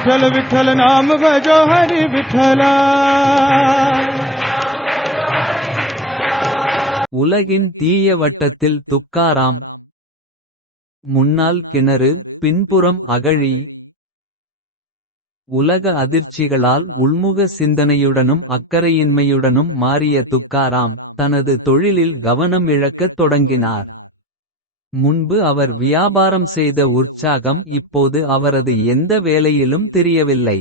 विठ्ठल विठ्ठल नाम भजो हरि विठ्ठला உலகின் தீய வட்டத்தில் துக்காராம் முன்னால் கிணறு பின்புறம் அகழி உலக அதிர்ச்சிகளால் உள்முக சிந்தனையுடனும் அக்கறையின்மையுடனும் மாறிய துக்காராம் தனது தொழிலில் கவனம் இழக்கத் தொடங்கினார் முன்பு அவர் வியாபாரம் செய்த உற்சாகம் இப்போது அவரது எந்த வேலையிலும் தெரியவில்லை.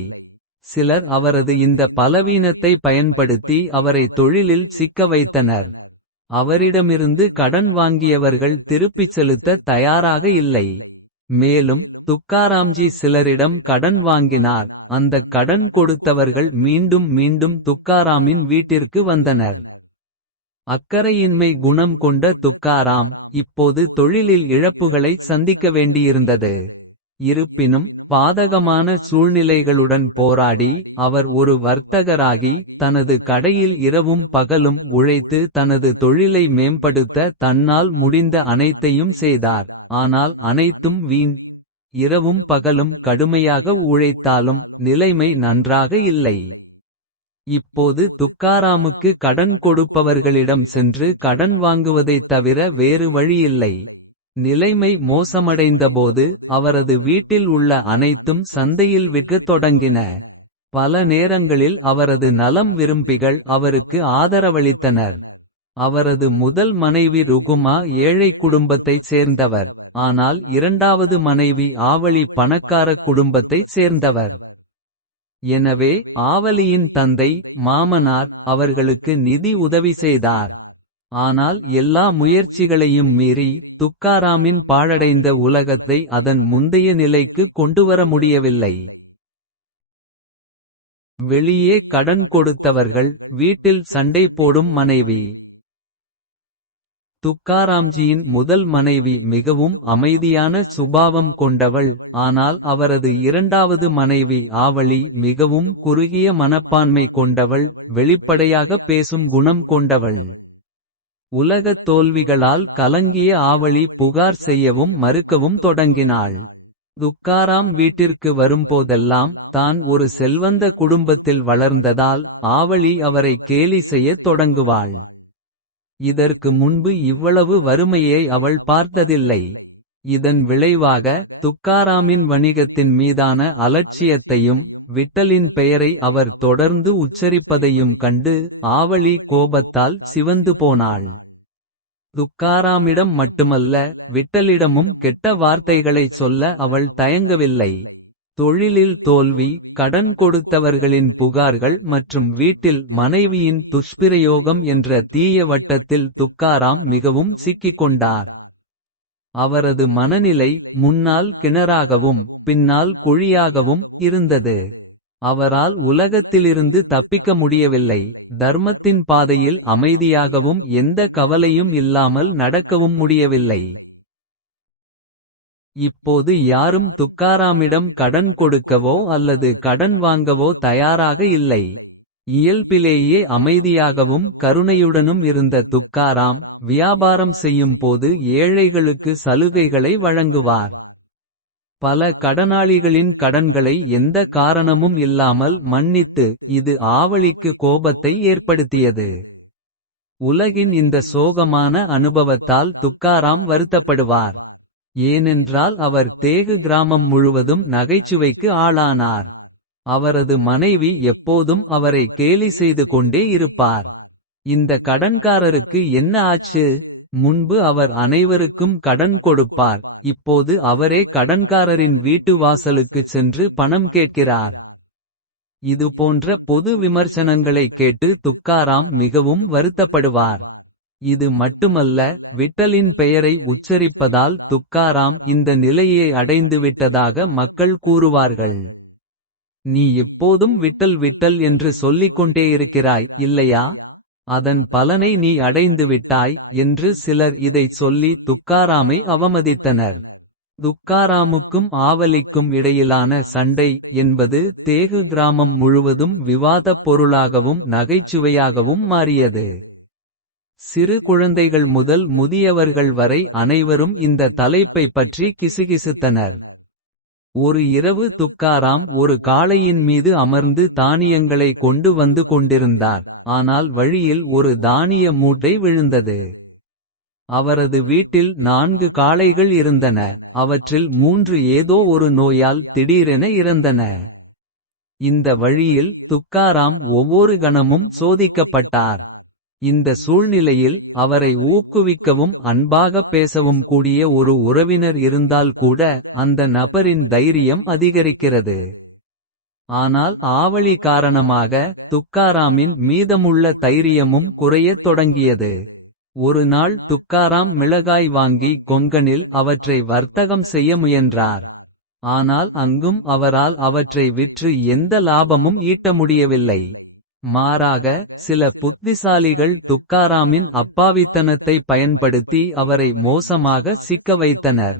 சிலர் அவரது இந்த பலவீனத்தை பயன்படுத்தி அவரை தொழிலில் சிக்க வைத்தனர். அவரிடமிருந்து கடன் வாங்கியவர்கள் திருப்பிச் செலுத்த தயாராக இல்லை. மேலும் துக்காராம்ஜி சிலரிடம் கடன் வாங்கினார். அந்தக் கடன் கொடுத்தவர்கள் மீண்டும் மீண்டும் துக்காராமின் வீட்டிற்கு வந்தனர். அக்கறையின்மை குணம் கொண்ட துக்காராம் இப்போது தொழிலில் இழப்புகளை சந்திக்க வேண்டியிருந்தது. இருப்பினும் பாதகமான சூழ்நிலைகளுடன் போராடி அவர் ஒரு வர்த்தகராகி தனது கடையில் இரவும் பகலும் உழைத்து தனது தொழிலை மேம்படுத்த தன்னால் முடிந்த அனைத்தையும் செய்தார். ஆனால் அனைத்தும் வீண். இரவும் பகலும் கடுமையாக உழைத்தாலும் நிலைமை நன்றாக இல்லை. இப்போது துக்காராமுக்கு கடன் கொடுப்பவர்களிடம் சென்று கடன் வாங்குவதைத் தவிர வேறு வழியில்லை. நிலைமை மோசமடைந்தபோது அவரது வீட்டில் உள்ள அனைத்தும் சந்தையில் விற்கத் தொடங்கின. பல நேரங்களில் அவரது நலம் விரும்பிகள் அவருக்கு ஆதரவளித்தனர். அவரது முதல் மனைவி ருகுமா ஏழை குடும்பத்தைச் சேர்ந்தவர். ஆனால் இரண்டாவது மனைவி ஆவளி பணக்காரக் குடும்பத்தைச் சேர்ந்தவர். எனவே ஆவலியின் தந்தை மாமனார் அவர்களுக்கு நிதி உதவி செய்தார். ஆனால் எல்லா முயற்சிகளையும் மீறி துக்காராமின் பாழடைந்த உலகத்தை அதன் முந்தைய நிலைக்கு கொண்டுவர முடியவில்லை. வெளியே கடன் கொடுத்தவர்கள் வீட்டில் சண்டை போடும் மனைவி. துக்காராம்ஜியின் முதல் மனைவி மிகவும் அமைதியான சுபாவம் கொண்டவள். ஆனால் அவரது இரண்டாவது மனைவி ஆவளி மிகவும் குறுகிய மனப்பான்மை கொண்டவள் வெளிப்படையாக பேசும் குணம் கொண்டவள். உலகத் தோல்விகளால் கலங்கிய ஆவளி புகார் செய்யவும் மறுக்கவும் தொடங்கினாள். துக்காராம் வீட்டிற்கு வரும்போதெல்லாம் தான் ஒரு செல்வந்த குடும்பத்தில் வளர்ந்ததால் ஆவளி அவரை கேலி செய்யத் தொடங்குவாள். இதற்கு முன்பு இவ்வளவு வறுமையை அவள் பார்த்ததில்லை. இதன் விளைவாக துக்காராமின் வணிகத்தின் மீதான அலட்சியத்தையும் விட்டலின் பெயரை அவர் தொடர்ந்து உச்சரிப்பதையும் கண்டு ஆவலி கோபத்தால் சிவந்து போனாள். துக்காராமிடம் மட்டுமல்ல விட்டலிடமும் கெட்ட வார்த்தைகளைச் சொல்ல அவள் தயங்கவில்லை. தொழிலில் தோல்வி கடன் கொடுத்தவர்களின் புகார்கள் மற்றும் வீட்டில் மனைவியின் துஷ்பிரயோகம் என்ற தீய வட்டத்தில் துக்காராம் மிகவும் சிக்கிக் கொண்டார் அவரது மனநிலை முன்னால் கிணறாகவும் பின்னால் குழியாகவும் இருந்தது. அவரால் உலகத்திலிருந்து தப்பிக்க முடியவில்லை. தர்மத்தின் பாதையில் அமைதியாகவும் எந்த கவலையும் இல்லாமல் நடக்கவும் முடியவில்லை. இப்போது யாரும் துக்காராமிடம் கடன் கொடுக்கவோ அல்லது கடன் வாங்கவோ தயாராக இல்லை. இயல்பிலேயே அமைதியாகவும் கருணையுடனும் இருந்த துக்காராம் வியாபாரம் செய்யும் போது ஏழைகளுக்கு சலுகைகளை வழங்குவார். பல கடனாளிகளின் கடன்களை எந்த காரணமும் இல்லாமல் மன்னித்து இது ஆவலிக்கு கோபத்தை ஏற்படுத்தியது. உலகின் இந்த சோகமான அனுபவத்தால் துக்காராம் வருத்தப்படுவார். ஏனென்றால் அவர் தேகு கிராமம் முழுவதும் நகைச்சுவைக்கு ஆளானார். அவரது மனைவி எப்போதும் அவரை கேலி செய்து கொண்டே இருப்பார். இந்த கடன்காரருக்கு என்ன ஆச்சு? முன்பு அவர் அனைவருக்கும் கடன் கொடுப்பார். இப்போது அவரே கடன்காரரின் வீட்டு வாசலுக்குச் சென்று பணம் கேட்கிறார். இதுபோன்ற பொது விமர்சனங்களை கேட்டு துக்காராம் மிகவும் வருத்தப்படுவார். இது மட்டுமல்ல விட்டலின் பெயரை உச்சரிப்பதால் துக்காராம் இந்த நிலையை அடைந்துவிட்டதாக மக்கள் கூறுவார்கள். நீ எப்போதும் விட்டல் விட்டல் என்று சொல்லிக்கொண்டே இருக்கிறாய் இல்லையா? அதன் பலனை நீ அடைந்து விட்டாய் என்று சிலர் இதைச் சொல்லி துக்காராமை அவமதித்தனர். துக்காராமுக்கும் ஆவலிக்கும் இடையிலான சண்டை என்பது தேகு கிராமம் முழுவதும் விவாதப் பொருளாகவும் நகைச்சுவையாகவும் மாறியது. சிறு குழந்தைகள் முதல் முதியவர்கள் வரை அனைவரும் இந்த தலைப்பை பற்றி கிசுகிசுத்தனர். ஒரு இரவு துக்காராம் ஒரு காளையின் மீது அமர்ந்து தானியங்களை கொண்டு வந்து கொண்டிருந்தார். ஆனால் வழியில் ஒரு தானிய மூட்டை விழுந்தது. அவரது வீட்டில் நான்கு காளைகள் இருந்தன. அவற்றில் மூன்று ஏதோ ஒரு நோயால் திடீரென இறந்தன. இந்த வழியில் துக்காராம் ஒவ்வொரு கணமும் சோதிக்கப்பட்டார். இந்த சூழ்நிலையில் அவரை ஊக்குவிக்கவும் அன்பாக பேசவும் கூடிய ஒரு உறவினர் இருந்தால் கூட அந்த நபரின் தைரியம் அதிகரிக்கிறது. ஆனால் ஆவளி காரணமாக துக்காராமின் மீதமுள்ள தைரியமும் குறையத் தொடங்கியது. ஒரு நாள் துக்காராம் மிளகாய் வாங்கி கொங்கனில் அவற்றை வர்த்தகம் செய்ய முயன்றார். ஆனால் அங்கும் அவரால் அவற்றை விற்று எந்த லாபமும் ஈட்ட முடியவில்லை. மாறாக சில புத்திசாலிகள் துக்காராமின் அப்பாவித்தனத்தை பயன்படுத்தி அவரை மோசமாக சிக்க வைத்தனர்.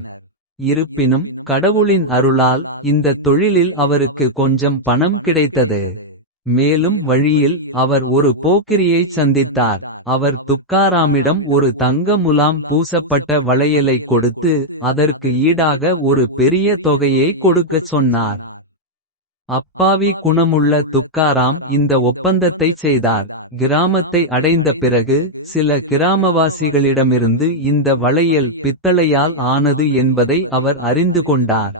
இருப்பினும் கடவுளின் அருளால் இந்த தொழிலில் அவருக்கு கொஞ்சம் பணம் கிடைத்தது. மேலும் வழியில் அவர் ஒரு போக்கிரியைச் சந்தித்தார். அவர் துக்காராமிடம் ஒரு தங்க முலாம் பூசப்பட்ட வளையலை கொடுத்து அதற்கு ஈடாக ஒரு பெரிய தொகையை கொடுக்கச் சொன்னார். அப்பாவி குணமுள்ள துக்காராம் இந்த ஒப்பந்தத்தை செய்தார். கிராமத்தை அடைந்த பிறகு சில கிராமவாசிகளிடமிருந்து இந்த வளையல் பித்தளையால் ஆனது என்பதை அவர் அறிந்து கொண்டார்.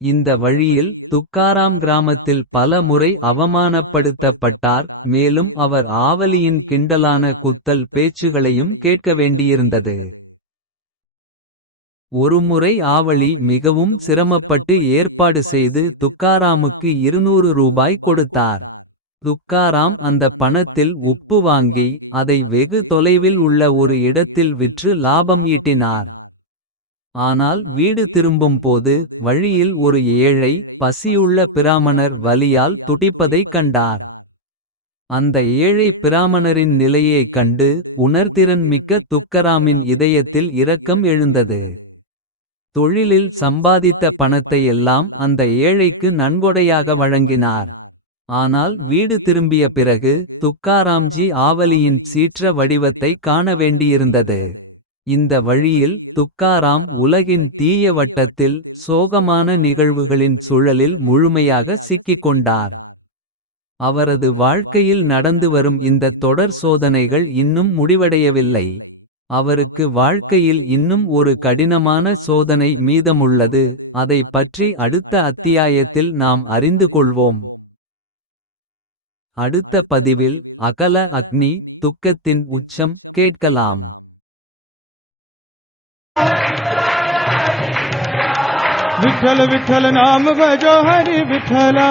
இந்த வழியில் துக்காராம் கிராமத்தில் பல முறை அவமானப்படுத்தப்பட்டார் மேலும் அவர் ஆவலியின் கிண்டலான குத்தல் பேச்சுகளையும் கேட்க வேண்டியிருந்தது. ஒருமுறை ஆவலி மிகவும் சிரமப்பட்டு ஏற்பாடு செய்து துக்காராமுக்கு இருநூறு ரூபாய் கொடுத்தார். துக்காராம் அந்த பணத்தில் உப்பு வாங்கி அதை வெகு தொலைவில் உள்ள ஒரு இடத்தில் விற்று லாபம் ஈட்டினார். ஆனால் வீடு திரும்பும் போது வழியில் ஒரு ஏழை பசியுள்ள பிராமணர் வலியால் துடிப்பதைக் கண்டார். அந்த ஏழை பிராமணரின் நிலையைக் கண்டு உணர்திறன் மிக்க துக்கராமின் இதயத்தில் இரக்கம் எழுந்தது. தொழிலில் சம்பாதித்த பணத்தை எல்லாம் அந்த ஏழைக்கு நன்கொடையாக வழங்கினார். ஆனால் வீடு திரும்பிய பிறகு துக்காராம்ஜி ஆவலியின் சீற்ற வடிவத்தை காண வேண்டியிருந்தது. இந்த வழியில் துக்காராம் உலகின் தீய வட்டத்தில் சோகமான நிகழ்வுகளின் சுழலில் முழுமையாக சிக்கிக் கொண்டார். அவரது வாழ்க்கையில் நடந்து வரும் இந்த தொடர் சோதனைகள் இன்னும் முடிவடையவில்லை. அவருக்கு வாழ்க்கையில் இன்னும் ஒரு கடினமான சோதனை மீதமுள்ளது. அதை பற்றி அடுத்த அத்தியாயத்தில் நாம் அறிந்து கொள்வோம். அடுத்த பதிவில் அகல அக்னி துக்கத்தின் உச்சம் கேட்கலாம். விட்டல விட்டல நாம விட்டலா.